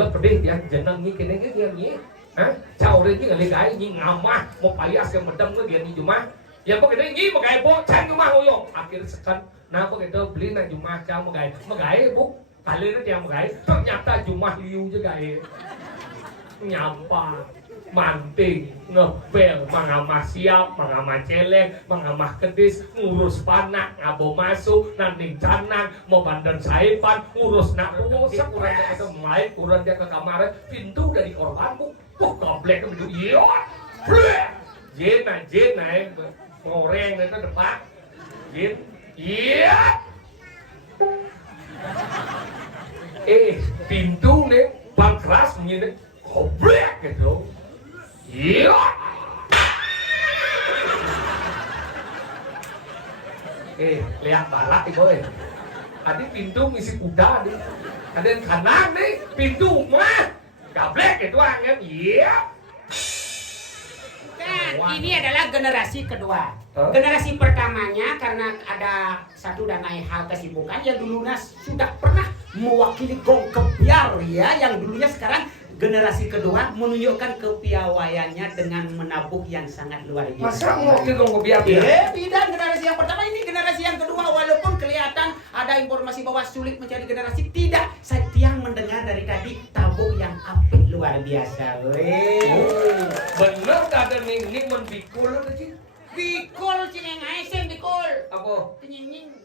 dalam pedih dia jeneng ni kene dia ni. Hah? Jauh dia ni gay ni ngamah mau payas yang medem dia ni cuma. Ya pakai ni pakai po cang cuma hoyo. Akhir sekan nah pakai tu beli nak cuma cang pakai bu. Kali ni dia pakai ternyata cuma liu je gay. Nyampah manting, ngepel, mengamah siap, mengamah celeng, mengamah kedis, ngurus panak, ngabo masuk, nanting canang, mau bandan saipan, ngurus nak ngusap, kurang dia ke mulai, kurang dia ke kamar, pintu dari korbanmu, goblek itu, iya, jena, goreng itu depan, jen, iya, pintu nih, bang keras begini, goblek gitu. Iya. Lihat balak nih boy. Tadi pintu ngisi kuda nih. Ada yang kanan nih, pintu mah. Gablek itu angin. Iya. Kan ini adalah generasi kedua. Generasi pertamanya karena ada satu dan lain hal kesibukan yang dulunya sudah pernah mewakili gong kebiar ya, yang dulunya sekarang generasi kedua menunjukkan kepiawaiannya dengan menabung yang sangat luar biasa. Masa mau ke gong kebiar ya? Tidak, generasi yang pertama, ini generasi yang kedua. Walaupun kelihatan ada informasi bahwa sulit mencari generasi, tidak. Saya tiang mendengar dari tadi tabung yang apik luar biasa. Bener ada ning menbikul ada sih. Bikul cingeng aisen bikul. Apa? Nying.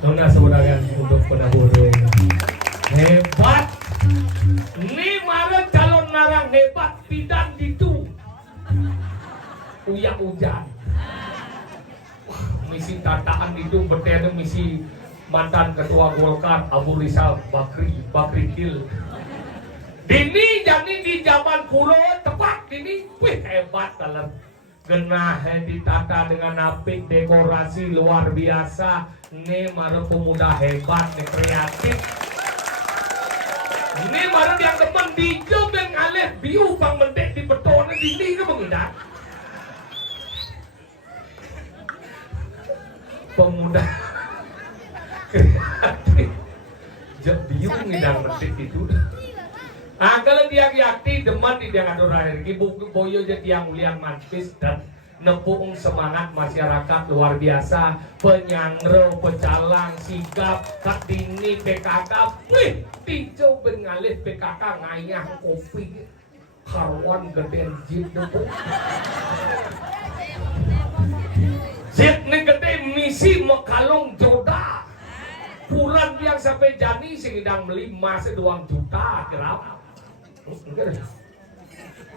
Nona saudagan untuk penabur hebat. Ini malah calon narang hebat pidan itu. Uyak hujan. Misi tataan itu bertemu misi mantan ketua Golkar Abu Rizal Bakri Kil. Dini jadi di zaman kuno tepat ini, wih hebat kalau genah ditata dengan apik dekorasi luar biasa. Ini maru pemuda hebat, nih kreatif. Ini maru yang teman di jebeng alih biu bang mendek di beton dini ke mengidak. Pemuda kreatif, jeb biu ngidang mendek itu. Kalau dia yakti deman di dia ngatur akhir ibu boyo jadi yang mulian mantis dan nepung semangat masyarakat luar biasa, penyangro pecalang sigap kak dini PKK wih tinjau bengalih PKK ngayah kopi karuan gede jip nepung jip nih gede misi mekalung joda bulan yang sampai jani sedang beli emas 2 juta gerap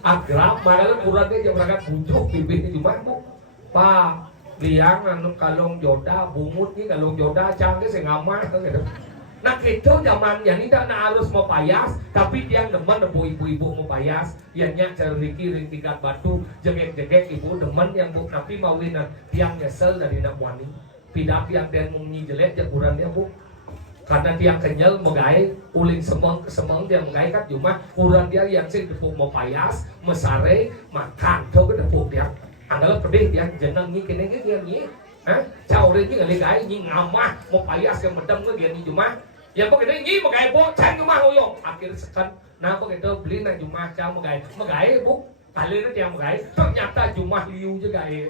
agrab malah ukurannya yang berangkat bujuk bibirnya cuma bu pak liang anu kalung joda bungut nih kalung joda canggih saya ngamah gitu. Nah itu zamannya ini tak harus mau payas tapi dia demen ibu-ibu mau payas yang nyak ceriki tingkat batu jegek ibu demen yang bu tapi mawinan tiang nyesel dari nak wani pidak yang dan munyi jelek ukurannya bu karena dia kenyal mau gaya uling semang dia mau gaya kan cuma kurang dia yang sih tepuk mau payas mesare makan tuh ke tepuk dia anggap pedih dia jeneng ni kene dia ni jauh dari ni gaya ni ngamah mau payas yang medem ke dia ni cuma yang pakai ni mau gaya po cang cuma hoyong akhir sekan nah pakai tu beli nak cuma cang mau gaya bu kali ni dia mau gaya ternyata cuma liu je gaya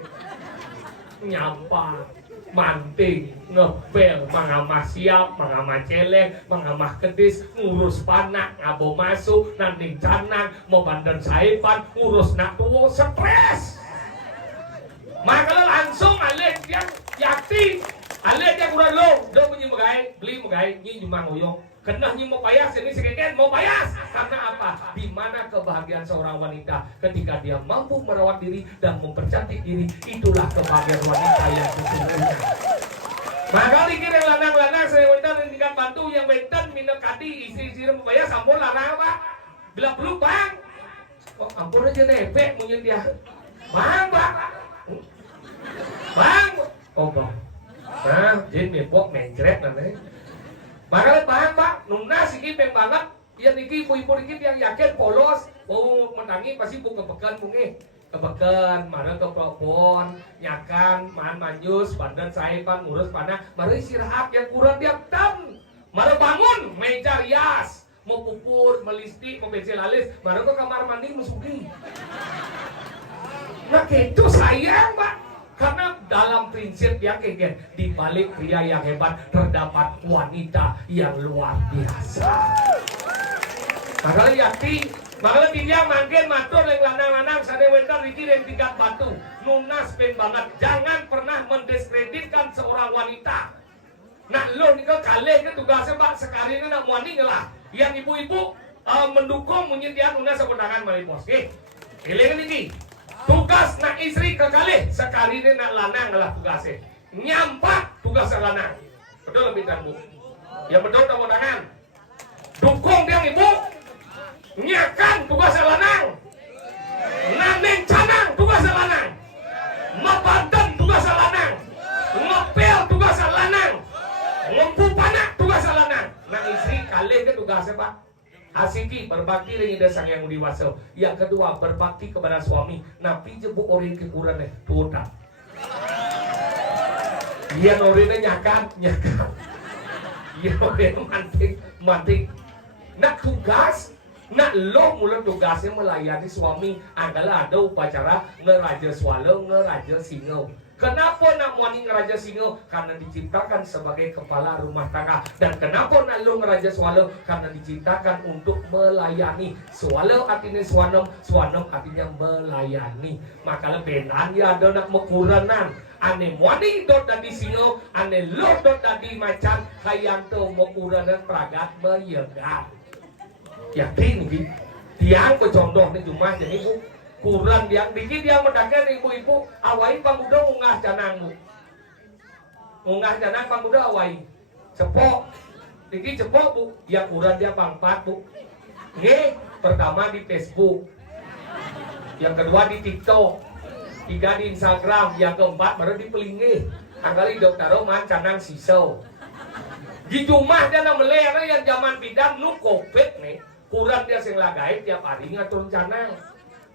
nyampa manting, ngepel, mengamah siap, mengamah celeng, mengamah kedis, ngurus panak, ngabo masuk, nanti canang, mau bandar saipan, ngurus nak tuwo, stres. Maka langsung alih yang yakti, alih yang udah lo punya megai, beli megai, ini cuma ngoyong. Kena mau payas, ini sedikit mau payas. Karena apa? Di mana kebahagiaan seorang wanita ketika dia mampu merawat diri dan mempercantik diri, itulah kebahagiaan wanita yang sesungguhnya. Maka dikira lanang-lanang saya wentan yang tingkat bantu yang wentan minekati istri-istri mau payas, ampun larang apa? Bila perlu bang, oh, ampun aja nepek mungkin dia. Bang, oh bang. Nah, jadi mepok mencret nanti. Makanya bahan pak, nuna siki peng banget, yang niki ibu-ibu niki yang yakin polos, mau menangi pasti bu kepekan bungi, kepekan, mana ke pelopon, nyakan, mahan manjus, pandan saipan, ngurus panah, mari istirahat yang kurang diam tam, mari bangun, meja rias, mau pupur, melistik, mau pensil alis, mari ke kamar mandi musuhi. Nah itu sayang pak. Karena dalam prinsip yang kegen di balik pria yang hebat terdapat wanita yang luar biasa. Makanya yakti, makanya dia makin matur yang lanang-lanang sade wentar riki yang tingkat batu. Nunas pen banget, jangan pernah mendiskreditkan seorang wanita. Nah lo nih kali ke tugasnya pak sekali ini nak wani lah. Yang ibu-ibu mendukung menyediakan nunas sebenarnya melipos. Pilih ini. Tugas nak istri kekali sekali ini nak lanang lah tugasnya nyampak tugas lanang betul lebih dan bu yang betul temu tangan dukung dia ibu nyakan tugas lanang nameng canang tugas lanang mabanten tugas lanang ngepel tugas lanang ngempu panak tugas lanang nah istri kali ke tugasnya pak asiki berbakti dengan desa yang dewasa. Yang kedua berbakti kepada suami. Napi jebuk orang kekurangan tuh tak. Iya orangnya nyakan. Iya orang manting. Nak tugas, nak lo mulai tugasnya melayani suami. Adalah ada upacara ngeraja swalo, ngeraja singo. Kenapa nak wani ngeraja singo? Karena diciptakan sebagai kepala rumah tangga. Dan kenapa nak lu ngeraja swalo? Karena diciptakan untuk melayani. Swalo artinya swanom, swanom artinya melayani. Maka lebenan ya ada nak mekuranan. ane wani dot dadi singo, ane lo dot dadi macan, kayang tu mau kuranan pragat meyegat. Yakin gitu. Tiang ko condoh ni cuma jadi bu kurang yang dikit yang mendakan ibu-ibu awai pamuda ungah canangmu. Ungah canang pamuda awai. Cepok. Dikit cepok bu, ya kurang dia pangpat bu. Nge, pertama di Facebook. Yang kedua di TikTok. Tiga di Instagram, yang keempat baru di Pelinge. Angkali dokter Roman canang siso. Di rumah dia nak melera yang zaman bidang nu kopet nih. Kurang dia sing lagai tiap hari ngatur canang.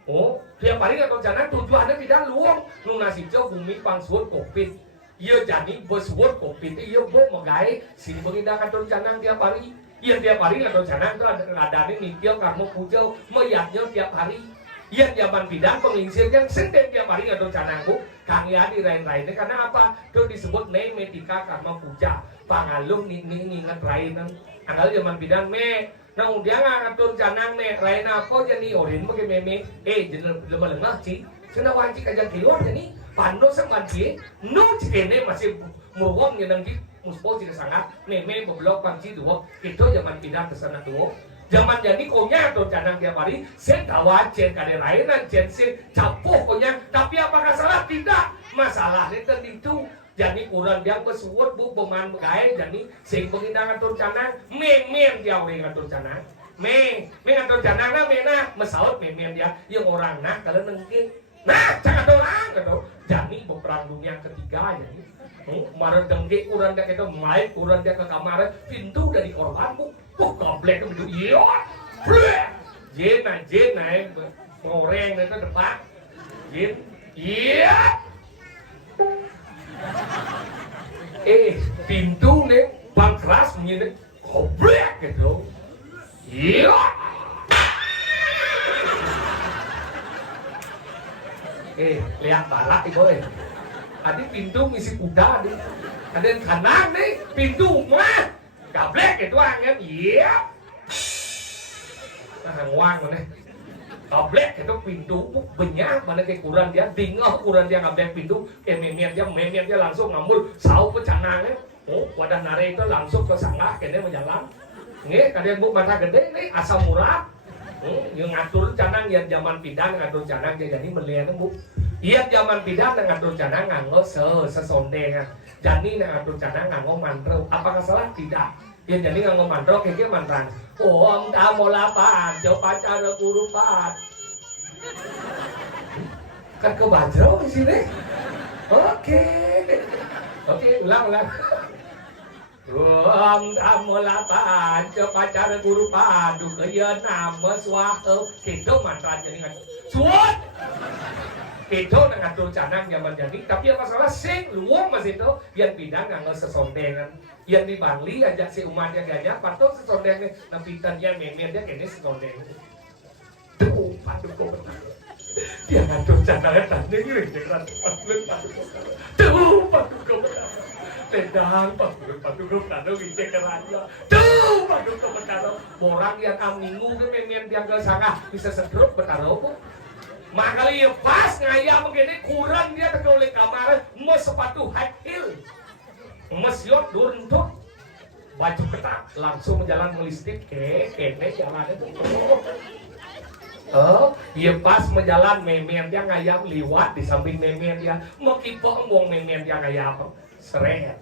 Oh, tiap hari ngatur canang tujuannya bidang luang. Nu nasi jauh bumi pangsuat kopet. Iya jadi bersuat kopet. Iya bo megai sini pengindah ngatur canang tiap hari. Iya tiap hari ngatur canang tu ada ni mikir kamu pujau meyaknya tiap hari. Iya zaman bidang pengingsir yang sendiri tiap hari ngatur canangku. Kang ya di lain-lainnya karena apa? Itu disebut nemetika karma puja. Pangalung ingat rainan. Anggal zaman bidang me. Nah dia ngatur canang me. Rain apa jadi orin pakai meme. Jenis lemah sih. Sena wajib aja keluar jadi. Pando sama dia. Nu cikene masih muruang yang nanti muspo tidak sangat. Meme beblok panci dua. Itu zaman bidang kesana tuh. Zaman jadi konya atur canang tiap hari. Saya tahu cen kade rainan cen si capuh konya. Tapi apakah salah? Tidak. Masalahnya tentu. Jadi kurang dia bersuat bu peman gaya jadi sing pengindah ngatur canang men dia orang ngatur canang men ngatur canang na mena mesaut men dia yang orang nak kalau nengke nah jangan orang gitu jadi perang dunia ketiga jadi kemarin dengke kurang dia itu mulai kurang dia ke kamar pintu dari korban bu komplek itu iya jena goreng itu depan iya pintu nih bang keras bunyi nih goblek gitu iya lihat balak ibu ada pintu ngisi kuda nih ada yang kanan nih pintu mah goblek gitu angin iya nah nguang nih goblek itu pintu banyak mana kayak kurang dia dingah kurang dia ngambil pintu memian dia langsung ngambil saus pecanangnya wadah nare itu langsung ke sanggah kene menjalan nih kadang bu mata gede nih asam urat yang ngatur canang yang zaman pidang ngatur canang dia jadi melihat bu iya zaman pidang ngatur canang nganggo sesondengan jadi ngatur canang nganggo mantra apakah salah tidak ya jadi nganggo mantra kayak mantra Om Tamolapan, Jopacara Kurupan. Kan ke Bajro di sini. Oke, ulang. Om Tamolapan, Jopacara Kurupan. Dukaya nama suatu. Itu mantra jadi nggak. Suat. Itu ngatur canang zaman jadi. Tapi apa salah sing luang masih itu yang bidang nganggo sesondengan. Yang di Bali ajak si umatnya gajah, patut sesondengnya, napitannya memir dia kayaknya sesondengnya. Tuh, padu kau benar. Dia ngatur canangnya tanya ini dengan padu kau benar. Tuh, padu kau benar. Tendang, padu kau benar, wujud kerajaan. Tuh, padu kau benar. Orang yang amingu ke memir dia ke sana bisa sedrup benar apa? Makali pas ngayam begini kurang dia terkolek kamar, mau sepatu high heel. Mesyot duruntuk baju ketat langsung menjalan melistik kene jalannya tuh dia pas menjalan memen dia ngayap liwat di samping memen dia mekipok ngomong memen dia ngayap seret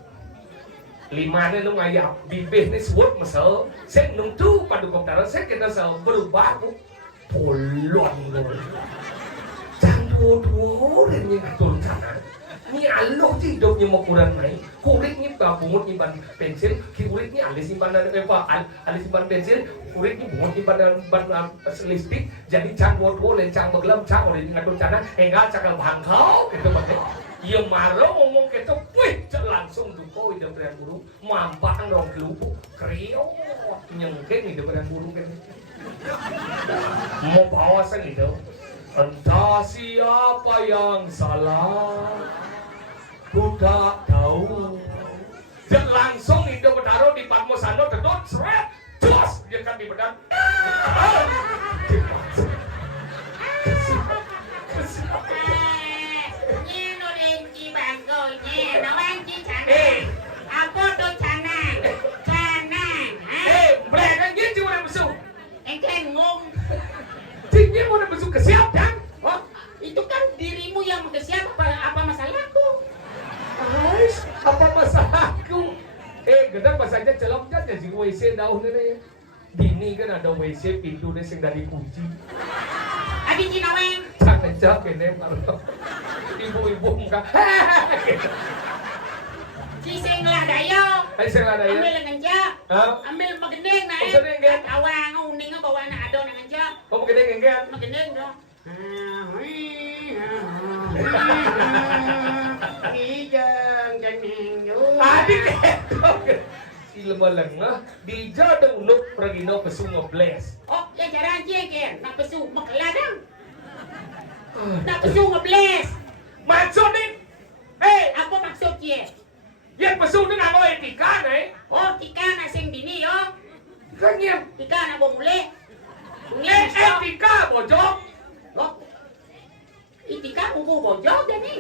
limanya lu ngayap bibih ini suut mesel saya nungtu padu koptara saya kita sel berubah polon jangan ini ngatur sana ini aloh hidupnya mau kurang naik kuritnya bungut nyimpan pensil kuritnya alis simpan alis simpan pensil kuritnya bungut nyimpan listrik jadi cang woto lencang begelam cang oleh ngatur cana enggak cakal bangkau gitu pakai iya marah ngomong gitu wih langsung duko hidup dengan buru mampang dong kelupuk kriyo nyengkeng hidup dengan buru kan mau bawa gitu entah siapa yang salah ku tak tahu dan langsung itu bertaruh di Patmosano dedot seret jos dia kan di bedan Nino Renji Bangko Kadang pas aja celok aja si WC daun ini. Dini kan ada WC pintu deh sing dari kunci. Adi Cinaweng. Cak ini baru. Ibu-ibu muka. Sing lah dayo. Ay sing lah dayo. Ambil ngenja. Ambil magendeng na. Maksudnya ngenja? Awang uning bawa na ado na ngenja. Oh magendeng ngenja. Magendeng do. Ijang janing yo. Adik sila malangah di jadang unok pragino pesu ngebles. Oh, ya jarang ken. Nak pesu makladang. Nak pesu ngebles. Maksud ni, Apa maksud ye? yang pesu ni nama etika ni. Oh, tika na sing dini yo. Kanya, Tika na bomule. etika bojok. Oh. Itika ubu bojok jadi.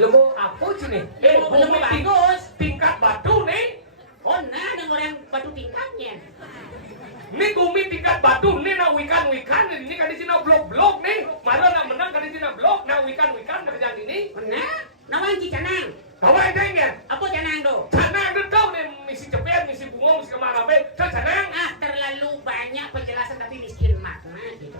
Lemo apa sini? Lemo bagus. Tingkat batu ni. Oh, nah, ada orang batu tingkatnya. Ni bumi tingkat batu ni na wikan ni kan di sini blok ni. Mana nak menang kan di sini blok na wikan kerjaan ini. Oh, nah, nawan ci canang. Apa yang tanya? Apa canang do? Canang tu tahu ni misi cepet, misi bunga, misi kemana be? Tu canang. Ah, terlalu banyak penjelasan tapi miskin makna gitu.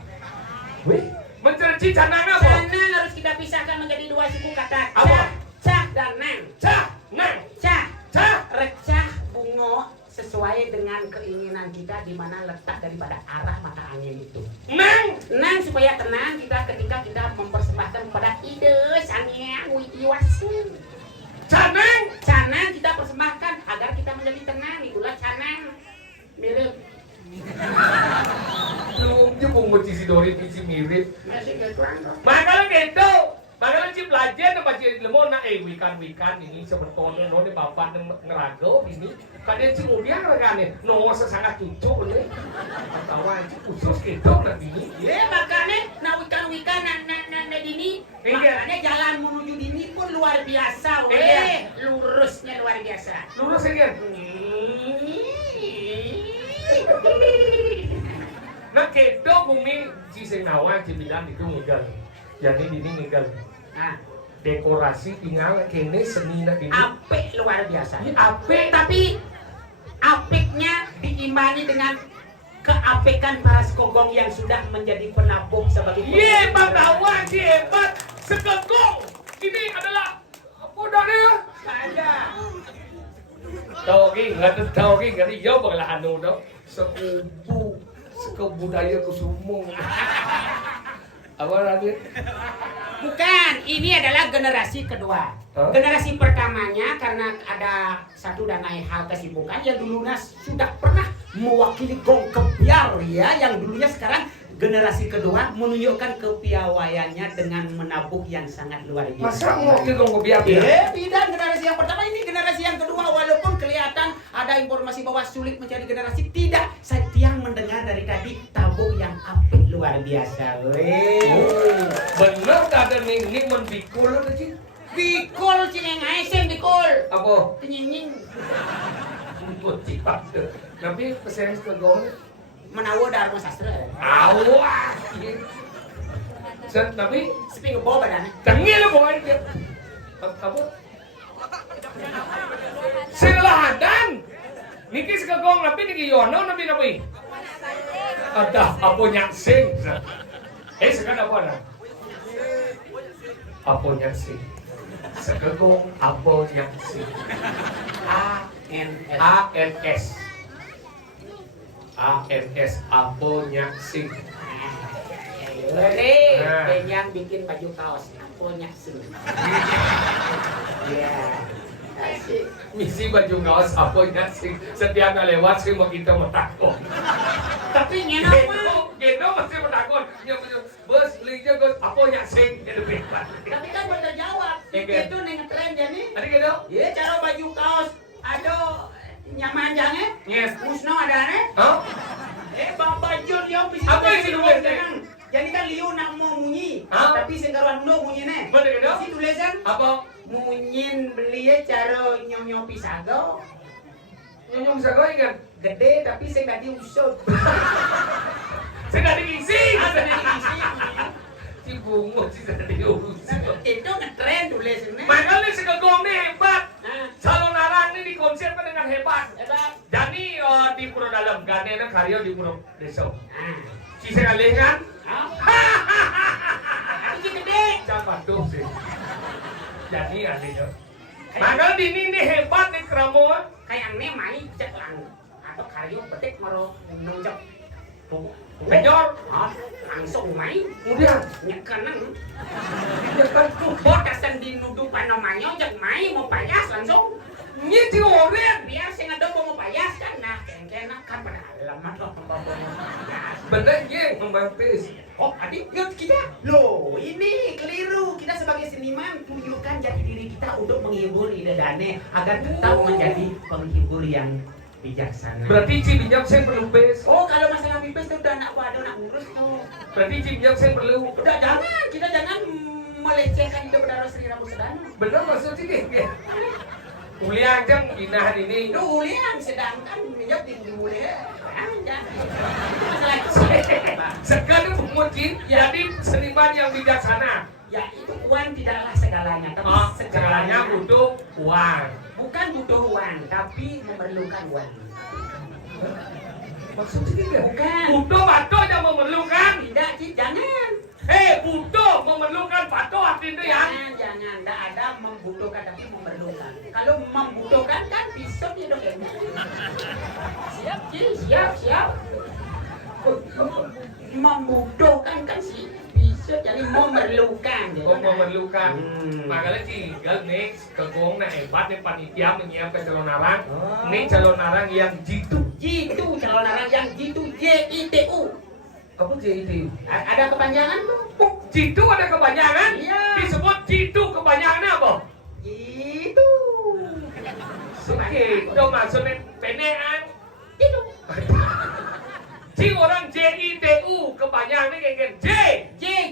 Wih, mencerci canang apa? Canang harus kita pisahkan menjadi dua suku kata. Apa? Cah dan nang. Cah, nang, Cah, cah. recah bungo sesuai dengan keinginan kita di mana letak daripada arah mata angin itu. Nang, Nang supaya tenang kita ketika kita mempersembahkan kepada ide sangyang widiwasin. canang. Canang kita persembahkan agar kita menjadi tenang. Itulah canang. Mirip. Belum je bunga si Dori si mirip. Masih ketuan dong. Makanya gitu. Makanya cip belajar na baca lemon na wikan ini sebetulnya no ni bapak ngerago ini. Kadang cip udian regane no sesangat cucu ni. Kawan cip khusus gitu na ini. Ya makanya na wikan na dini. Makanya jalan menuju dini pun luar biasa. Lurusnya luar biasa. Lurus kan? Nah kedo bumi si sing nawan si bilang itu ngegal. Jadi dini ngegal. Nah, Dekorasi tinggal kene seni na dini. apik luar biasa. Ini apik. Tapi apiknya diimani dengan keapikan para sekogong yang sudah menjadi penabuh sebagai Ye bang Tawan si hebat sekegong. Ini adalah apa dah? Ada. Tahu nggak ada jauh bang anu dah. Sekebudaya kusumung. Apa lagi? Bukan, ini adalah generasi kedua. Huh? Generasi pertamanya karena ada satu dan lain hal kesibukan yang dulunya sudah pernah mewakili gong kepiar ya, yang dulunya sekarang generasi kedua menunjukkan kepiawaiannya dengan menabung yang sangat luar biasa. Masa mau ke gong kepiar ya? Tidak, generasi yang pertama ini generasi yang kedua walaupun kelihatan ada informasi bahwa sulit mencari generasi, tidak. Saya tiang mendengar dari tadi tabung yang apik luar biasa. Bener tak ada ning membikul ada sih? Bikul cing ngaisem bikul. Apa? Penyinying. Cipat. Tapi pesan ke gong. Menawa Dharma Sastra. Awah. Tapi Sepi ngebo badannya. tengil boy dia. Apa? Siladan. Niki sekegong nabi niki yono nabi nabi. Ada apa nyaksing? Sekarang apa ada? Apa nyaksing? Sekegong apa nyaksing? ANS. ANS apa nyaksing? Yang bikin baju kaos punya sih. Ya. Asik. Misi baju kaos apa nyaksing? Setiap kali lewat sih mau kita metakon. Tapi nyenok mah. Gitu masih metakon. Bos lihatnya bos apa nyaksing? Gitu bebas. Tapi kan belum terjawab. Itu neng tren jadi. Ada gitu? Ya cara baju kaos ada nyamanjangnya. Yes. Musno ada nih. Hah? Bang bajul dia bisa. Apa isi tulisnya? Jadi kan Liu nak mau munyi. Hah? Tapi sengkaruan do munyi nih. Bener gitu? Isi tulisan Apa? munyin beli cara nyonyo pisago. Nyonyong bisa kau ingat? Gede tapi saya nggak diusut. Saya nggak diisi. Ada diisi. Si Cibungu sih serius. Itu ngetren dulu sini. Makanya si Gegong ini hebat. Calon Narang ini dikonsepkan dengan hebat. Jadi di Puro Dalam Ganena karya di Puro Desa. Si sekali kan? Itu gede. Siapa tuh sih? Jadi adiknya. Makanya ini hebat di Keramo. Kayak aneh main cek lang atau karyo petik maro nunjuk. Menyor. Langsung main. Kemudian Nyekanan. nyekan tuh. Botasan dinuduh panomanya jak main mau payas langsung. Ini dioren. Biar saya ngadong mau payas kan nah kengkenak kan pada alamat loh pembangunan. Bener ye membantis. Oh adik yuk kita loh ini keliru kita sebagai seniman tunjukkan jati diri kita untuk menghibur ide Dane agar tetap menjadi penghibur yang bijaksana. Berarti Cibinjam saya perlu bes. Oh kalau masalah pipes itu udah nak waduh nak ngurus tuh. Berarti Cibinjam saya perlu. Udah jangan kita jangan melecehkan hidup Daro Sri Ramu Sedana. Bener maksudnya gini. Kuliah aja pinahan ini. Lu ulian sedangkan minyak tinggi mulia. Jangan. Masalah itu. Sekarang mungkin jadi seniman yang bijaksana. Ya itu uang tidaklah segalanya, tapi Segalanya butuh uang. bukan butuh uang, tapi memerlukan uang. Maksudnya gini. Bukan. Butuh batu yang memerlukan. Tidak, Cik, jangan. Butuh memerlukan batu artinya ya. Jangan. Tidak ada membutuhkan, tapi memerlukan. Kalau membutuhkan kan bisa dia dong. Siap, Cik, siap. Membutuhkan kan sih bisa jadi memerlukan. Memerlukan. Makanya tinggal nih Gegong nah hebat nih panitia menyiapkan calon narang. Nih calon narang yang jitu. Calon narang yang jitu JITU. Apa JITU? Ada kepanjangan tuh. Jitu ada kepanjangan? Iya. Disebut jitu kepanjangannya apa? Itu. Oke, itu maksudnya penean. Itu. Si orang JITU kepanjangannya kayak J.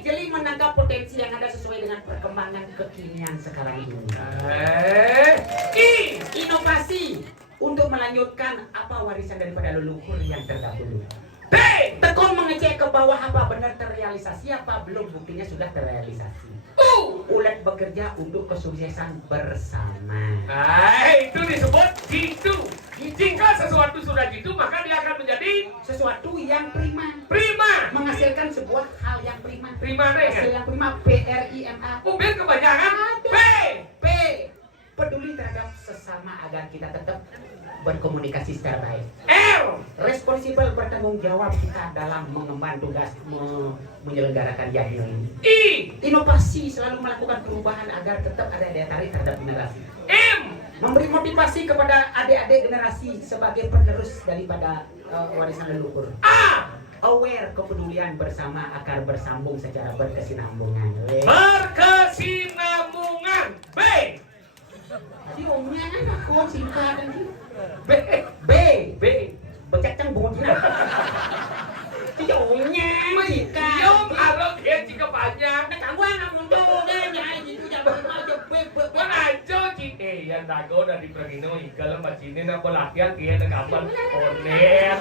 Jeli menangkap potensi yang ada sesuai dengan perkembangan kekinian sekarang ini. I. Inovasi untuk melanjutkan apa warisan daripada leluhur yang terdahulu. T. Tekun mengecek ke bawah apa benar terrealisasi apa belum buktinya sudah terrealisasi. Ulet bekerja untuk kesuksesan bersama. Itu disebut jitu. Jika sesuatu sudah jitu maka dia akan menjadi Sesuatu yang prima. Menghasilkan sebuah hal yang prima. Hasil yang prima PRIMA. Biar kepanjangan P. Peduli terhadap sesama agar kita tetap berkomunikasi secara baik. R. Responsibel bertanggung jawab kita dalam mengemban tugas menyelenggarakan yahyo ini. I. Inovasi selalu melakukan perubahan agar tetap ada daya tarik terhadap generasi. M. Memberi motivasi kepada adik-adik generasi sebagai penerus daripada warisan leluhur. A. Aware kepedulian bersama akar bersambung secara berkesinambungan. Berkesinambungan. B. Jadi omnya kan aku singkatan sih. B. Becacang bunyi. Jadi omnya singkat. Yung arok ya jika panjang. Kamu anak muncul deh nyai gitu jangan aja Wan aja yang dago dari Pragino igal macinin apa latihan dia nagamal onen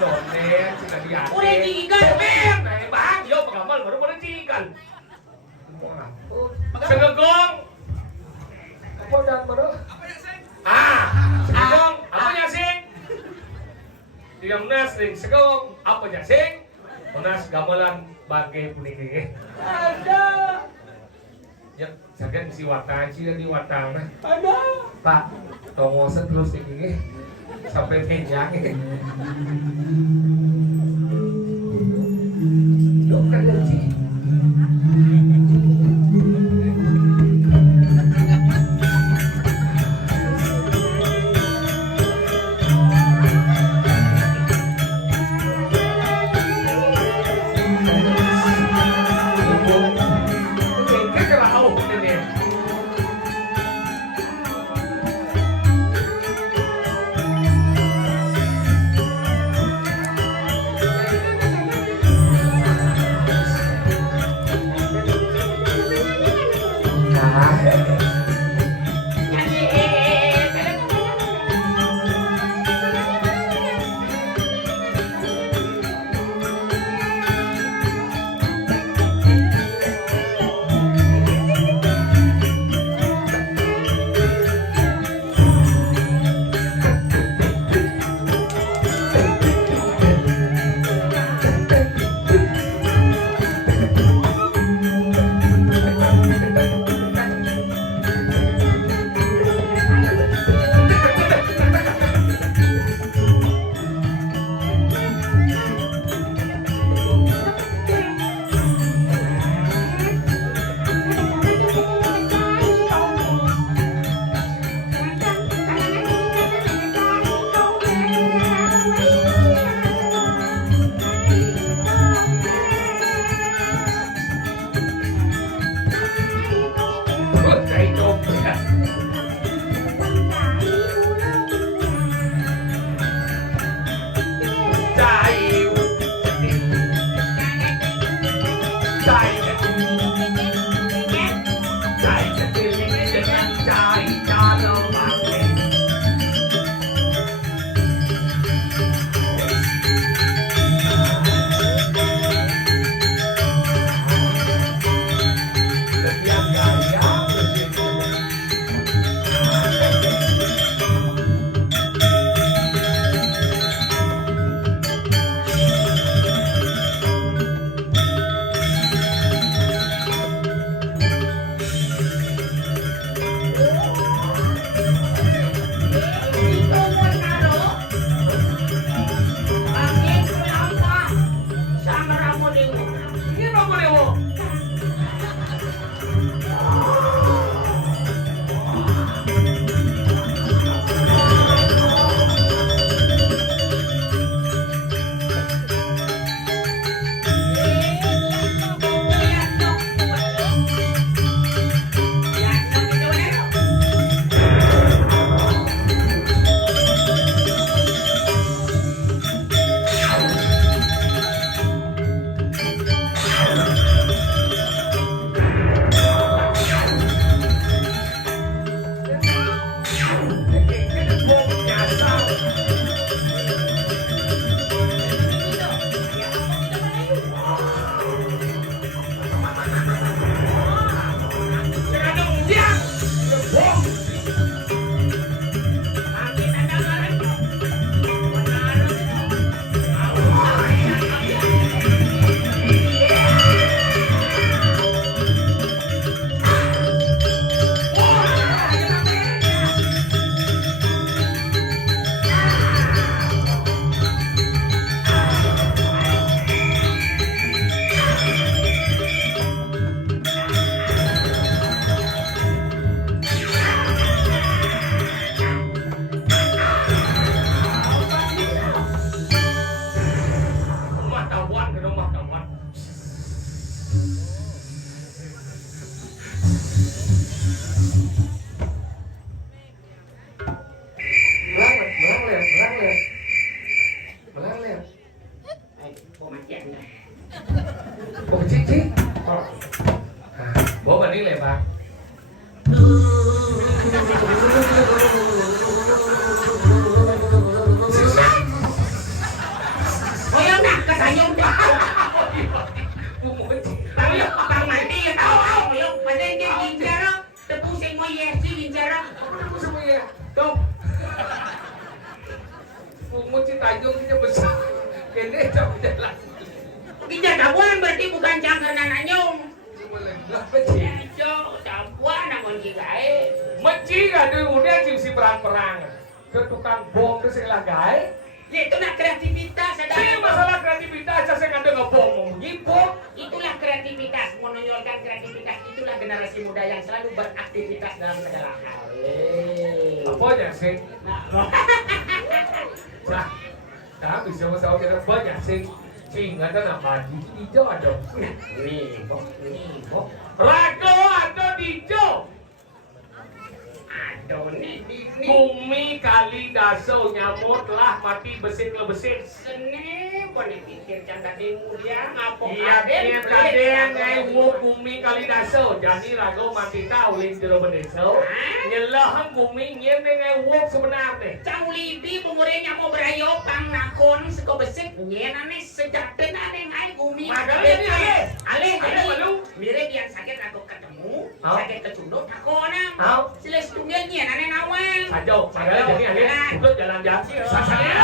sina dia. Udah cigal. Semen, bang, yo pagamal baru cigal. Segegong. Apa dan baru? Segegong, apa nyasing? Diam nas ring segegong, apa nyasing? Unas gamelan bagai puniki. Ada. Ya, saken si watang sih di watang nah. Ada. Pak, tongosan terus ini sampai kenyang. Lo kan sih. Bumi kali daso nyamut lah mati besit lebesit Seni boleh pikir canda mulia ngapok iya kaden ngai bumi kali daso jadi rago mati tahu lin jero bedeso nyelahan bumi nyen ngai wok sebenarnya cang libi pemurenya mau berayo pang nakon seko besit nyenane sejaten ane ngai bumi makanya ale malu mirip yang sakit aku ketemu sakit kecundut aku nang sila setunggal nyenane nawang Ajo, padahal jadi aneh, ikut jalan jam. Sasanya.